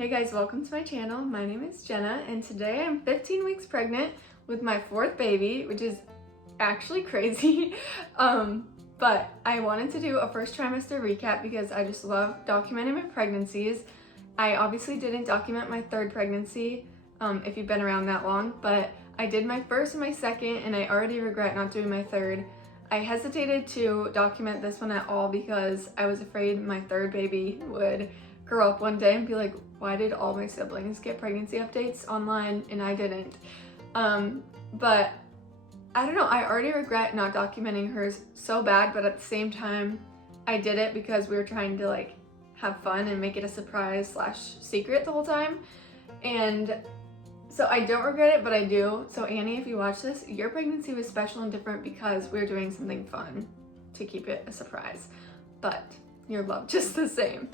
Hey guys, welcome to my channel. My name is Jenna and today I'm 15 weeks pregnant with my fourth baby, which is actually crazy. But I wanted to do a first trimester recap because I just love documenting my pregnancies. I obviously didn't document my third pregnancy if you've been around that long, but I did my first and my second and I already regret not doing my third. I hesitated to document this one at all because I was afraid my third baby would grow up one day and be like, why did all my siblings get pregnancy updates online and I didn't? But I don't know, I already regret not documenting hers so bad, but at the same time, I did it because we were trying to like have fun and make it a surprise / secret the whole time. And so I don't regret it, but I do. So Annie, if you watch this, your pregnancy was special and different because we were doing something fun to keep it a surprise, but you're loved just the same.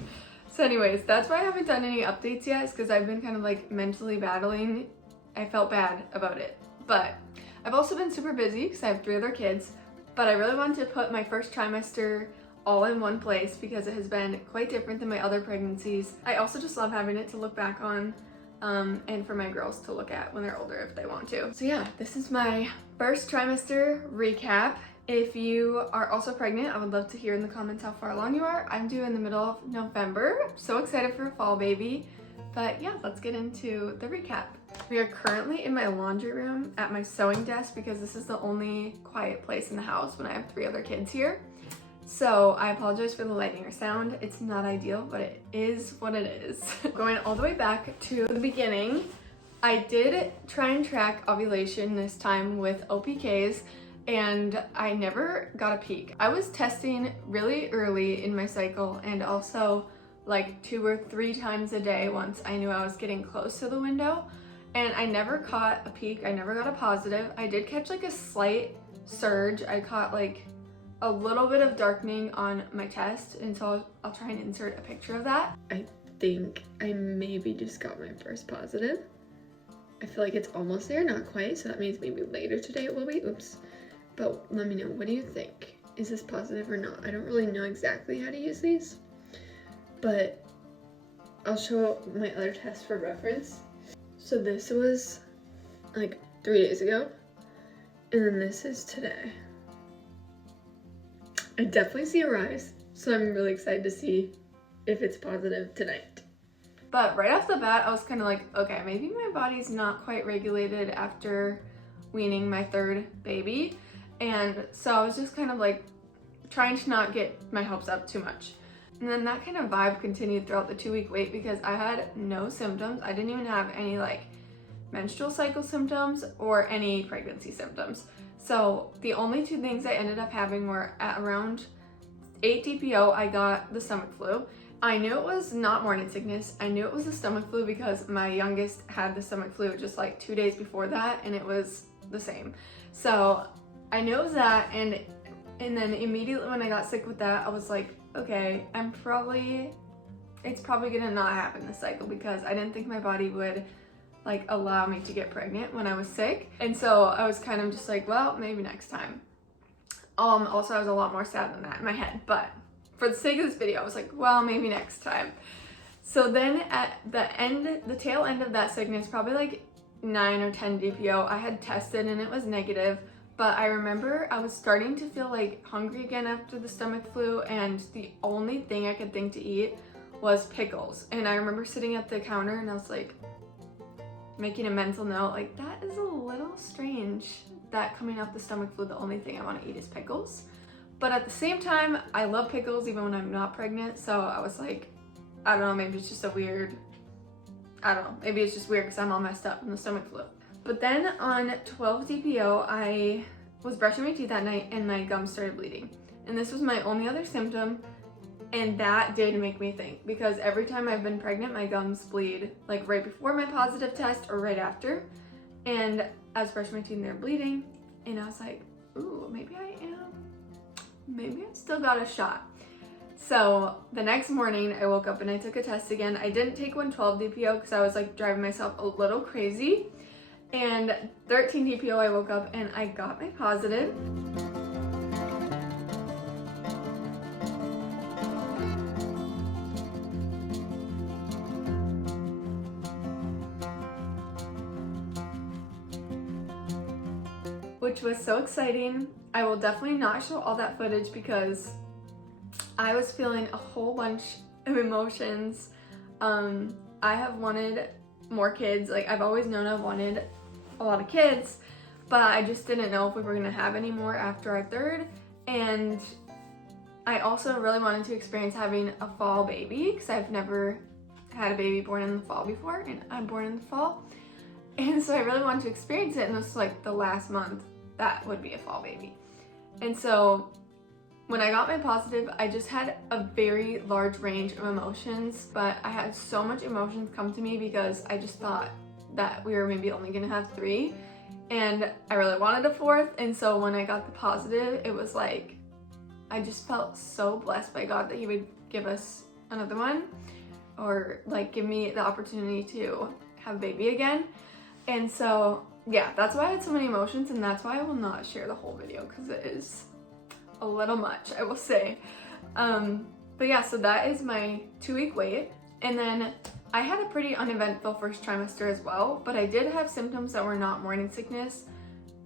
So anyways, that's why I haven't done any updates yet, is because I've been kind of like mentally battling. I felt bad about it, but I've also been super busy because I have 3 other kids, but I really wanted to put my first trimester all in one place because it has been quite different than my other pregnancies. I also just love having it to look back on and for my girls to look at when they're older if they want to. So yeah, this is my first trimester recap. If you are also pregnant, I would love to hear in the comments how far along you are. I'm due in the middle of November. I'm so excited for a fall baby. But yeah, let's get into the recap. We are currently in my laundry room at my sewing desk because this is the only quiet place in the house when I have 3 other kids here. So I apologize for the lighting or sound. It's not ideal, but it is what it is. Going all the way back to the beginning, I did try and track ovulation this time with OPKs, and I never got a peak. I was testing really early in my cycle and also like 2 or 3 times a day once I knew I was getting close to the window, and I never caught a peak. I never got a positive. I did catch like a slight surge. I caught like a little bit of darkening on my chest, and so I'll try and insert a picture of that. I think I maybe just got my first positive. I feel like it's almost there, not quite, so that means maybe later today it will be. Oops. But let me know, what do you think? Is this positive or not? I don't really know exactly how to use these, but I'll show my other test for reference. So this was like 3 days ago, and then this is today. I definitely see a rise, so I'm really excited to see if it's positive tonight. But right off the bat, I was kind of like, okay, maybe my body's not quite regulated after weaning my third baby. And so I was just kind of like trying to not get my hopes up too much. And then that kind of vibe continued throughout the 2-week wait because I had no symptoms. I didn't even have any like menstrual cycle symptoms or any pregnancy symptoms. So the only 2 things I ended up having were at around 8 DPO, I got the stomach flu. I knew it was not morning sickness. I knew it was the stomach flu because my youngest had the stomach flu just like 2 days before that, and it was the same. So I knew it was that, and then immediately when I got sick with that, I was like, okay, it's probably gonna not happen this cycle because I didn't think my body would like allow me to get pregnant when I was sick. And so I was kind of just like, well, maybe next time. Also, I was a lot more sad than that in my head, but for the sake of this video, I was like, well, maybe next time. So then at the tail end of that sickness, probably like 9 or 10 DPO, I had tested and it was negative. But I remember I was starting to feel like hungry again after the stomach flu, and the only thing I could think to eat was pickles. And I remember sitting at the counter and I was like, making a mental note, like, that is a little strange that coming off the stomach flu, the only thing I want to eat is pickles. But at the same time, I love pickles even when I'm not pregnant. So I was like, I don't know, maybe it's just maybe it's just weird because I'm all messed up from the stomach flu. But then on 12 DPO, I was brushing my teeth that night and my gums started bleeding. And this was my only other symptom. And that did make me think, because every time I've been pregnant, my gums bleed like right before my positive test or right after. And I was brushing my teeth and they're bleeding. And I was like, ooh, maybe I still got a shot. So the next morning I woke up and I took a test again. I didn't take 12 DPO because I was like driving myself a little crazy. And 13 DPO I woke up and I got my positive. which was so exciting. I will definitely not show all that footage because I was feeling a whole bunch of emotions. I have wanted more kids. Like, I've always known I've wanted a lot of kids, but I just didn't know if we were gonna have any more after our third. And I also really wanted to experience having a fall baby because I've never had a baby born in the fall before, and I'm born in the fall. And so I really wanted to experience it, and this was like the last month that would be a fall baby. And so when I got my positive, I just had a very large range of emotions, but I had so much emotions come to me because I just thought that we were maybe only gonna have 3, and I really wanted a 4th. And so when I got the positive, it was like, I just felt so blessed by God that He would give us another one, or like give me the opportunity to have a baby again. And so yeah, that's why I had so many emotions, and that's why I will not share the whole video because it is a little much, I will say. But yeah, so that is my 2-week wait. And then I had a pretty uneventful first trimester as well, but I did have symptoms that were not morning sickness.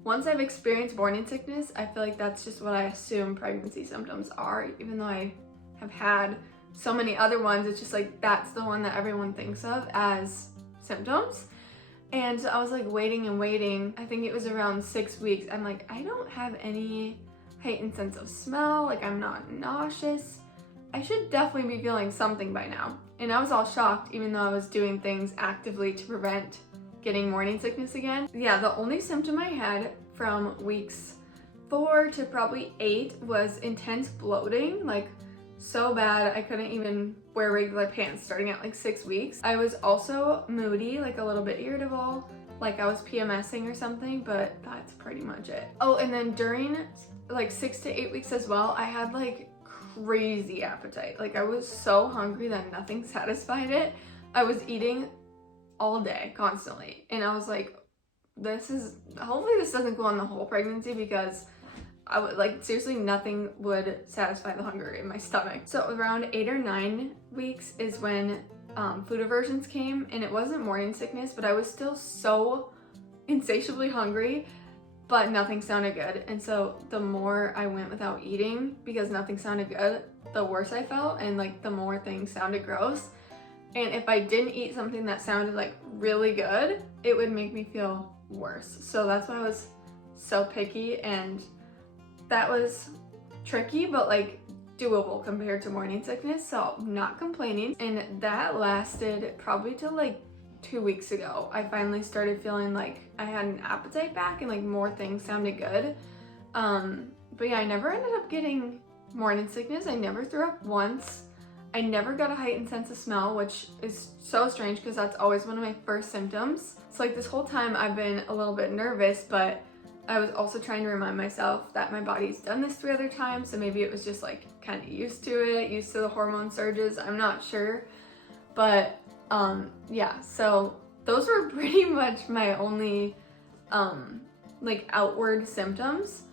Once I've experienced morning sickness, I feel like that's just what I assume pregnancy symptoms are, even though I have had so many other ones. It's just like, that's the one that everyone thinks of as symptoms. And so I was like waiting and waiting. I think it was around 6 weeks. I'm like, I don't have any heightened sense of smell, like I'm not nauseous. I should definitely be feeling something by now. And I was all shocked, even though I was doing things actively to prevent getting morning sickness again. Yeah, the only symptom I had from weeks 4 to probably 8 was intense bloating, like so bad I couldn't even wear regular pants starting at like 6 weeks. I was also moody, like a little bit irritable, like I was PMSing or something, but that's pretty much it. Oh, and then during like 6 to 8 weeks as well, I had like crazy appetite. Like I was so hungry that nothing satisfied it. I was eating all day constantly, and I was like, hopefully this doesn't go on the whole pregnancy, because I would like, seriously, nothing would satisfy the hunger in my stomach. So around 8 or 9 weeks is when food aversions came, and it wasn't morning sickness, but I was still so insatiably hungry, but nothing sounded good. And so the more I went without eating because nothing sounded good, the worse I felt, and like the more things sounded gross. And if I didn't eat something that sounded like really good, it would make me feel worse. So that's why I was so picky, and that was tricky, but like doable compared to morning sickness, so I'm not complaining. And that lasted probably till like 2 weeks ago. I finally started feeling like I had an appetite back, and like more things sounded good. But yeah, I never ended up getting morning sickness. I never threw up once. I never got a heightened sense of smell, which is so strange because that's always one of my first symptoms. So like this whole time I've been a little bit nervous, but I was also trying to remind myself that my body's done this 3 other times, so maybe it was just like kind of used to it, used to the hormone surges, I'm not sure. But yeah, so those were pretty much my only like outward symptoms.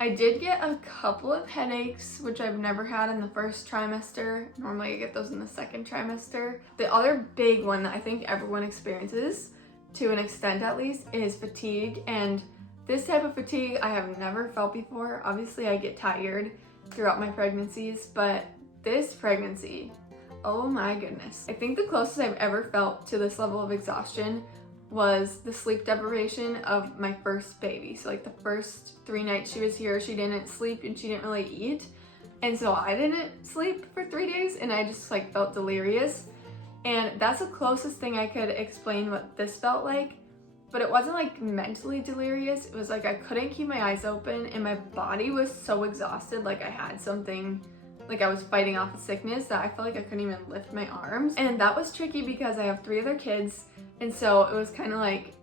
I did get a couple of headaches, which I've never had in the first trimester. Normally I get those in the second trimester. The other big one that I think everyone experiences, to an extent at least, is fatigue. And this type of fatigue I have never felt before. Obviously I get tired throughout my pregnancies, but this pregnancy, oh my goodness. I think the closest I've ever felt to this level of exhaustion was the sleep deprivation of my first baby. So like the first 3 nights she was here, she didn't sleep and she didn't really eat. And so I didn't sleep for 3 days, and I just like felt delirious. And that's the closest thing I could explain what this felt like. But it wasn't like mentally delirious. It was like I couldn't keep my eyes open, and my body was so exhausted. Like I had something, like I was fighting off a sickness, that I felt like I couldn't even lift my arms. And that was tricky because I have 3 other kids. And so it was kind of like,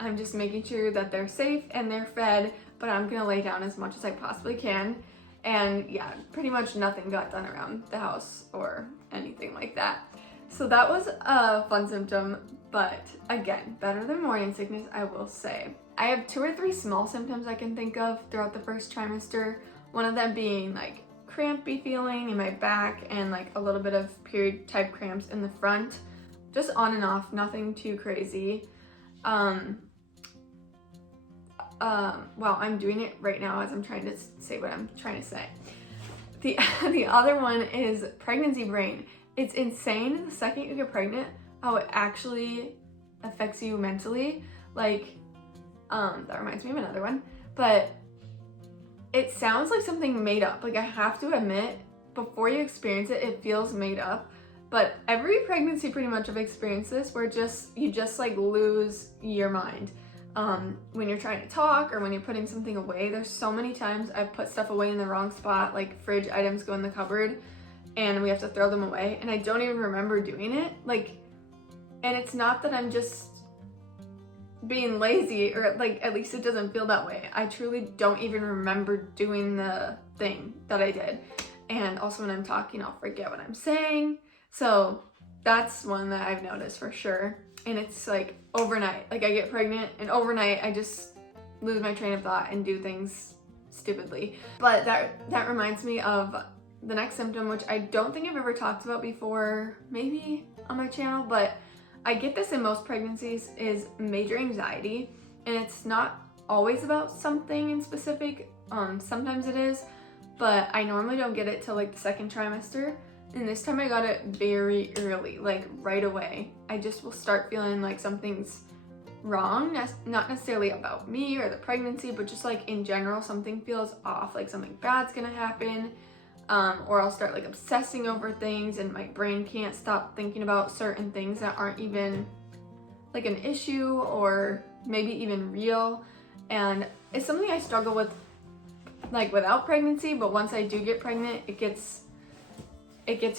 I'm just making sure that they're safe and they're fed, but I'm gonna lay down as much as I possibly can. And yeah, pretty much nothing got done around the house or anything like that. So that was a fun symptom, but again, better than morning sickness, I will say. I have 2 or 3 small symptoms I can think of throughout the first trimester. One of them being like crampy feeling in my back, and like a little bit of period type cramps in the front. Just on and off, nothing too crazy. well, I'm doing it right now as I'm trying to say what I'm trying to say. The other one is pregnancy brain. It's insane the second you get pregnant how it actually affects you mentally. Like, that reminds me of another one, but it sounds like something made up. Like, I have to admit, before you experience it, it feels made up. But every pregnancy pretty much I've experienced this, where you just like lose your mind. When you're trying to talk or when you're putting something away. There's so many times I've put stuff away in the wrong spot, like fridge items go in the cupboard and we have to throw them away and I don't even remember doing it. Like, and it's not that I'm just being lazy, or like at least it doesn't feel that way. I truly don't even remember doing the thing that I did. And also when I'm talking, I'll forget what I'm saying. So that's one that I've noticed for sure. And it's like overnight. Like, I get pregnant and overnight I just lose my train of thought and do things stupidly. But that reminds me of the next symptom, which I don't think I've ever talked about before, maybe on my channel, but I get this in most pregnancies, is major anxiety. And it's not always about something in specific. Sometimes it is, but I normally don't get it till like the second trimester. And this time I got it very early, like right away. I just will start feeling like something's wrong, not necessarily about me or the pregnancy, but just like in general, something feels off, like something bad's gonna happen. Or I'll start like obsessing over things and my brain can't stop thinking about certain things that aren't even like an issue or maybe even real. And it's something I struggle with like without pregnancy, but once I do get pregnant, it gets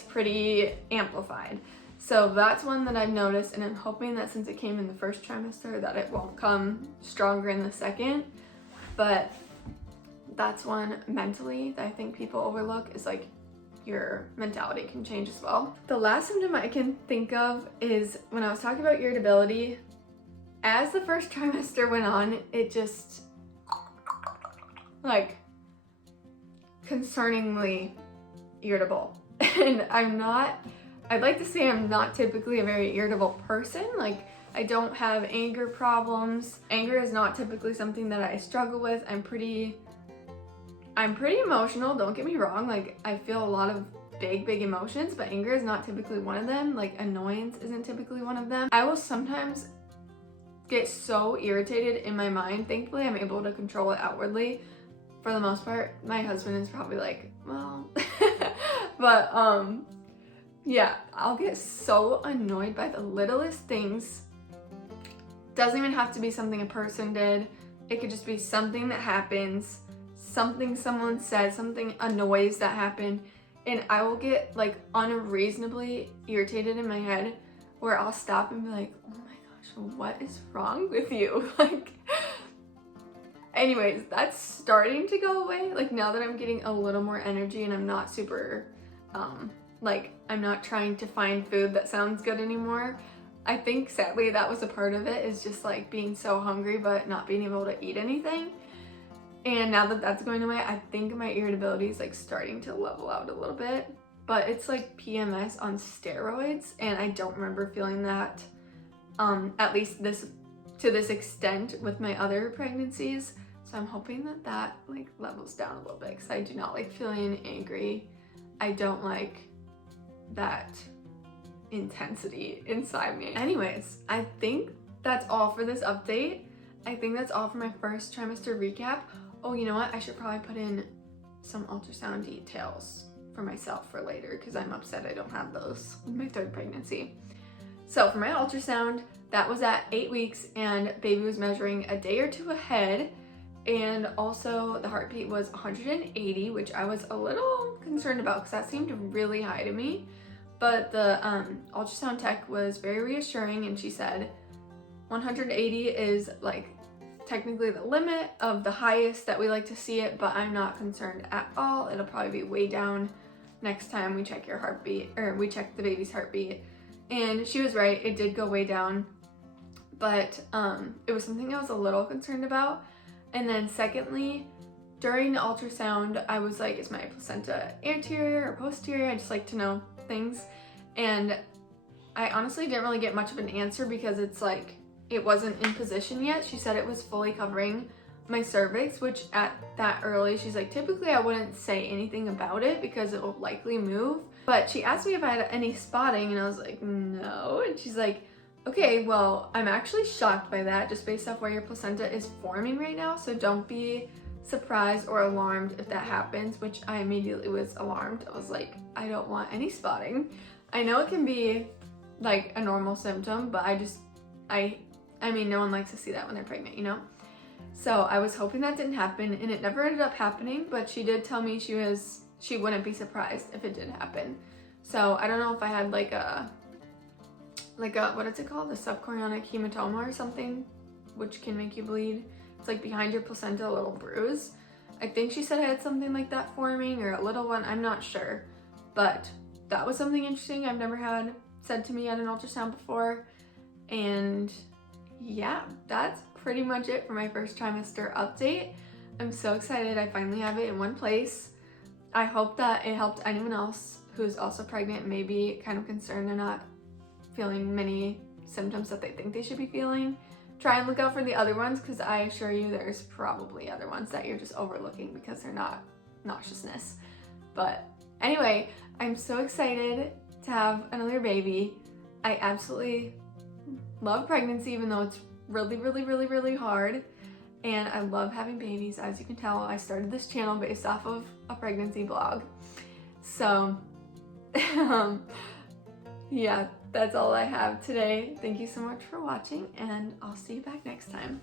pretty amplified. So that's one that I've noticed, and I'm hoping that since it came in the first trimester that it won't come stronger in the second. But that's one mentally that I think people overlook, is like your mentality can change as well. The last symptom I can think of is when I was talking about irritability. As the first trimester went on, it just like concerningly irritable. And I'd like to say I'm not typically a very irritable person. Like, I don't have anger problems. Anger is not typically something that I struggle with. I'm pretty emotional, don't get me wrong. Like, I feel a lot of big emotions, but anger is not typically one of them. Like, annoyance isn't typically one of them. I will sometimes get so irritated in my mind. Thankfully, I'm able to control it outwardly. For the most part, my husband is probably like, well, but yeah, I'll get so annoyed by the littlest things. Doesn't even have to be something a person did. It could just be something that happens, something someone said, something, a noise that happened, and I will get like unreasonably irritated in my head, where I'll stop and be like, oh my gosh, what is wrong with you? Like, anyways, that's starting to go away. Like, now that I'm getting a little more energy and I'm not super, like, I'm not trying to find food that sounds good anymore. I think sadly that was a part of it, is just like being so hungry but not being able to eat anything. And now that that's going away, I think my irritability is like starting to level out a little bit, but it's like PMS on steroids, and I don't remember feeling that, at least to this extent with my other pregnancies. So I'm hoping that that like levels down a little bit, because I do not like feeling angry. I don't like that intensity inside me. Anyways, I think that's all for this update. I think that's all for my first trimester recap. Oh, you know what? I should probably put in some ultrasound details for myself for later, because I'm upset I don't have those with my third pregnancy. So for my ultrasound, that was at 8 weeks, and baby was measuring a day or two ahead. And also the heartbeat was 180, which I was a little concerned about because that seemed really high to me. But the ultrasound tech was very reassuring, and she said 180 is like technically the limit of the highest that we like to see it, but I'm not concerned at all. It'll probably be way down next time we check your heartbeat, or we check the baby's heartbeat. And she was right, it did go way down, but it was something I was a little concerned about. And then secondly, during the ultrasound, I was like, is my placenta anterior or posterior? I just like to know things. And I honestly didn't really get much of an answer, because it's like, it wasn't in position yet. She said it was fully covering my cervix, which at that early, she's like, typically I wouldn't say anything about it because it will likely move. But she asked me if I had any spotting, and I was like, no. And she's like, okay, well, I'm actually shocked by that just based off where your placenta is forming right now. So don't be surprised or alarmed if that happens, which I immediately was alarmed. I was like, I don't want any spotting. I know it can be like a normal symptom, but I mean, no one likes to see that when they're pregnant, you know? So I was hoping that didn't happen, and it never ended up happening, but she did tell me she wouldn't be surprised if it did happen. So I don't know if I had like a, what is it called? A subchorionic hematoma or something, which can make you bleed. It's like behind your placenta, a little bruise. I think she said I had something like that forming, or a little one, I'm not sure. But that was something interesting I've never had said to me at an ultrasound before. And yeah, that's pretty much it for my first trimester update. I'm so excited I finally have it in one place. I hope that it helped anyone else who's also pregnant, maybe kind of concerned they're not feeling many symptoms that they think they should be feeling. Try and look out for the other ones, because I assure you there's probably other ones that you're just overlooking because they're not nauseousness. But anyway, I'm so excited to have another baby. I absolutely love pregnancy, even though it's really, really, really, really hard. And I love having babies. As you can tell, I started this channel based off of a pregnancy vlog. So yeah, that's all I have today. Thank you so much for watching, and I'll see you back next time.